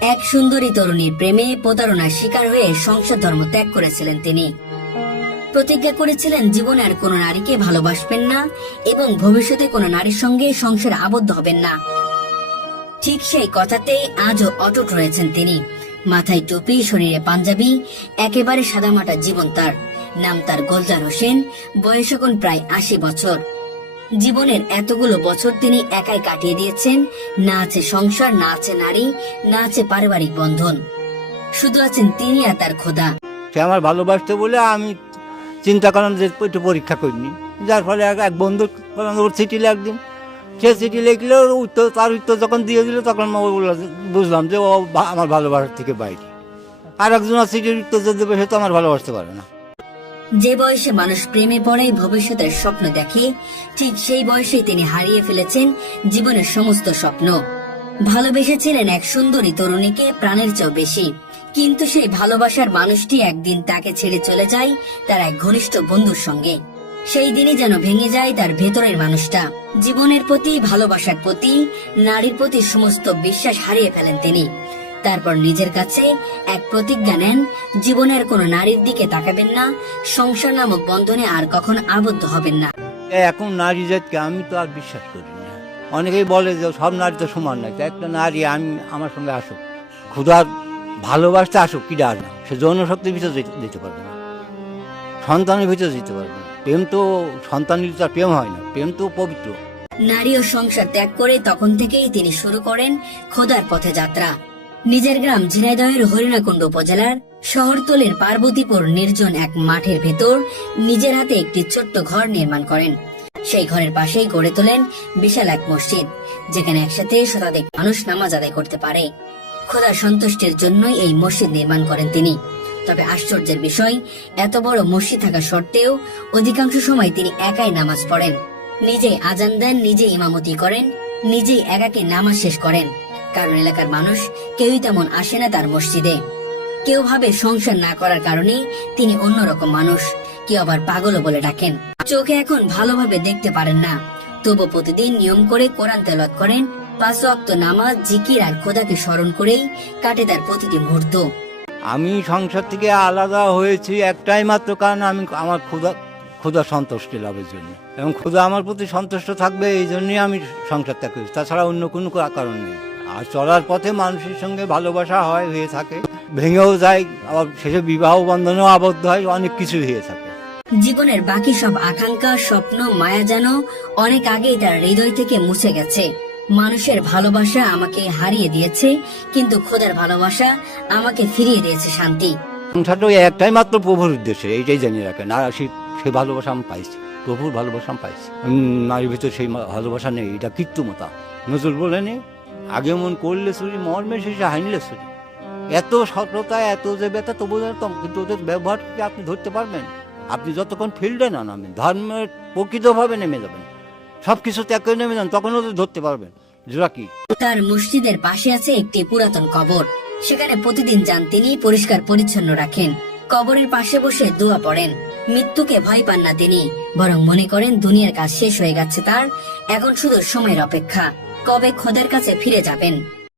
এক সুন্দরী তরুণীর প্রেমে প্রতারণার শিকার হয়ে সংসার ধর্ম ত্যাগ করেছিলেন তিনি। প্রতিজ্ঞা করেছিলেন, জীবনে আর কোনো নারীকে ভালোবাসবেন না এবং ভবিষ্যতে কোনো নারীর সঙ্গে সংসার আবদ্ধ হবেন না। ঠিক সেই কথাতেই আজও অটুট রয়েছেন তিনি। মাথায় টুপি, শরীরে পাঞ্জাবি, একেবারে সাদামাটা জীবন তার। নাম তার গোলজার হোসেন, বয়স এখন প্রায় আশি বছর। জীবনের এতগুলো বছর তিনি একাই কাটিয়ে দিয়েছেন। না আছে সংসার, না আছে নারী, না আছে পারিবারিক বন্ধন। শুধু আছেন তিনি আর তার খোদা। সে আমার ভালোবাসতে বলে আমি চিন্তা করলাম যে একটু পরীক্ষা করিনি। যার ফলে এক বন্ধু বললাম, ওর চিঠি একদিন সে চিঠি লিখলে উত্তর, তার উত্তর যখন দিয়ে দিল, তখন বুঝলাম যে ও আমার ভালোবাসার থেকে বাইরে। আর একজনের চিঠির উত্তর যে দেবে, সে তো আমার ভালোবাসতে পারে না। যে বয়সে মানুষ প্রেমে পড়ে, ভবিষ্যতের স্বপ্ন দেখে, ঠিক সেই বয়সে তিনি হারিয়ে ফেলেছেন জীবনের সমস্ত স্বপ্ন। ভালোবেসেছিলেন এক সুন্দরী তরুণীকে প্রাণের চেয়েও বেশি। কিন্তু সেই ভালোবাসার মানুষটি একদিন তাকে ছেড়ে চলে যায় তার এক ঘনিষ্ঠ বন্ধুর সঙ্গে। সেই দিনই যেন ভেঙে যায় তার ভেতরের মানুষটা। জীবনের প্রতি, ভালোবাসার প্রতি, নারীর প্রতি সমস্ত বিশ্বাস হারিয়ে ফেলেন তিনি। তারপর নিজের কাছে এক প্রতিজ্ঞা নেন জীবনের কোনো নারীর দিকে তাকাবেন না সংসার নামক বন্ধনে আর কখনো আবদ্ধ হবেন না। এখন নারী জাতকে আমি তো আর বিশ্বাস করি না। অনেকেই বলে যে সব নারী তো সমান নয় একটা নারী আমি আমার সঙ্গে আসুক। ক্ষুধার ভালোবাসতে আসুক কি ডার? না সে যৌন শক্তির ভিতরে যেতে পারবে না। সন্তানের ভিতরে যেতে পারবে না। প্রেম তো সন্তানের তার প্রেম হয় না প্রেম তো পবিত্র। নারী ও সংসার ত্যাগ করে তখন থেকেই তিনি শুরু করেন খোদার পথে যাত্রা। নিজের গ্রাম ঝিনাইদহের হরিণাকুণ্ড উপজেলার শহরতলের পার্বতীপুর নির্জন এক মাঠের ভেতর নিজের হাতে একটি ছোট্ট ঘর নির্মাণ করেন। সেই ঘরের পাশেই গড়ে তোলেন বিশাল এক মসজিদ, যেখানে একসাথে শতাধিক মানুষ নামাজ আদায় করতে পারে। খোদার সন্তুষ্টির জন্যই এই মসজিদ নির্মাণ করেন তিনি। তবে আশ্চর্যের বিষয়, এত বড় মসজিদ থাকা সত্ত্বেও অধিকাংশ সময় তিনি একাই নামাজ পড়েন। নিজেই আজান দেন, নিজেই ইমামতি করেন, নিজেই একাকে নামাজ শেষ করেন। কারণ এলাকার মানুষ কেউই তেমন আসে না তার মসজিদে। কেউ ভাবে সংসার না করার কারণে তিনি অন্যরকম মানুষ, কেউ আবার পাগলও বলে ডাকেন। চোখে এখন ভালোভাবে দেখতে পারেন না, তবু প্রতিদিন নিয়ম করে কোরআন তেলাওয়াত করেন, পাঁচ ওয়াক্ত নামাজ, জিকির আর খোদাকে স্মরণ করেই কাটে তার প্রতিটি মুহূর্ত। আমি সংসার থেকে আলাদা হয়েছি একটাই মাত্র কারণ আমি আমার ক্ষুধা ক্ষুধা সন্তুষ্টি লাভের জন্য। এবং ক্ষুধা আমার প্রতি সন্তুষ্ট থাকবে, এই জন্যই আমি সংসার ত্যাগ করেছি। তাছাড়া অন্য কোনো কারণ নেই। আর চলার পথে মানুষের সঙ্গে ভালোবাসা হয় হয়ে থাকে। ভেঙেও যায় আবার শেষে বিবাহ বন্ধনেও আবদ্ধ হয় অনেক কিছু হয়ে থাকে। জীবনের বাকি সব আকাঙ্ক্ষা স্বপ্ন মায়া যেন অনেক আগেই তার হৃদয় থেকে মুছে গেছে। মানুষের ভালোবাসা আমাকে হারিয়ে দিয়েছে কিন্তু খোদার ভালোবাসা আমাকে ফিরিয়ে দিয়েছে শান্তি। সংসারটা একটাই মাত্র প্রভুর উদ্দেশ্যে এইটাই জানিয়ে রাখেন। আর সে সেই ভালোবাসা আমি পাইছি প্রভুর ভালোবাসা আমি পাইছি। নারীর ভিতর সেই ভালোবাসা নেই এটা কৃত্রিমতা নজর বলেনি আগে মন করলে চুরি মর্মে শেষে হাইনলে চুরি এত সততা, এত যে ব্যথা, তবু জানতাম কিন্তু ওদের ব্যবহার কি আপনি ধরতে পারবেন? আপনি যতক্ষণ ফিল্ডে না নামেন, ধর্মের প্রকৃতভাবে নেমে যাবেন। সব কিছু ত্যাগ করে নেমে যান তখন ওদের ধরতে পারবেন। কি? তার মসজিদের পাশে আছে একটি পুরাতন কবর। সেখানে প্রতিদিন যান তিনি, পরিষ্কার পরিচ্ছন্ন রাখেন। কবরের পাশে বসে দোয়া পড়েন। মৃত্যুকে ভয় পান না তিনি, বরং মনে করেন দুনিয়ার কাজ শেষ হয়ে গেছে তার। এখন শুধু সময়ের অপেক্ষা। কবে খোদের কাছে ফিরে যাবেন?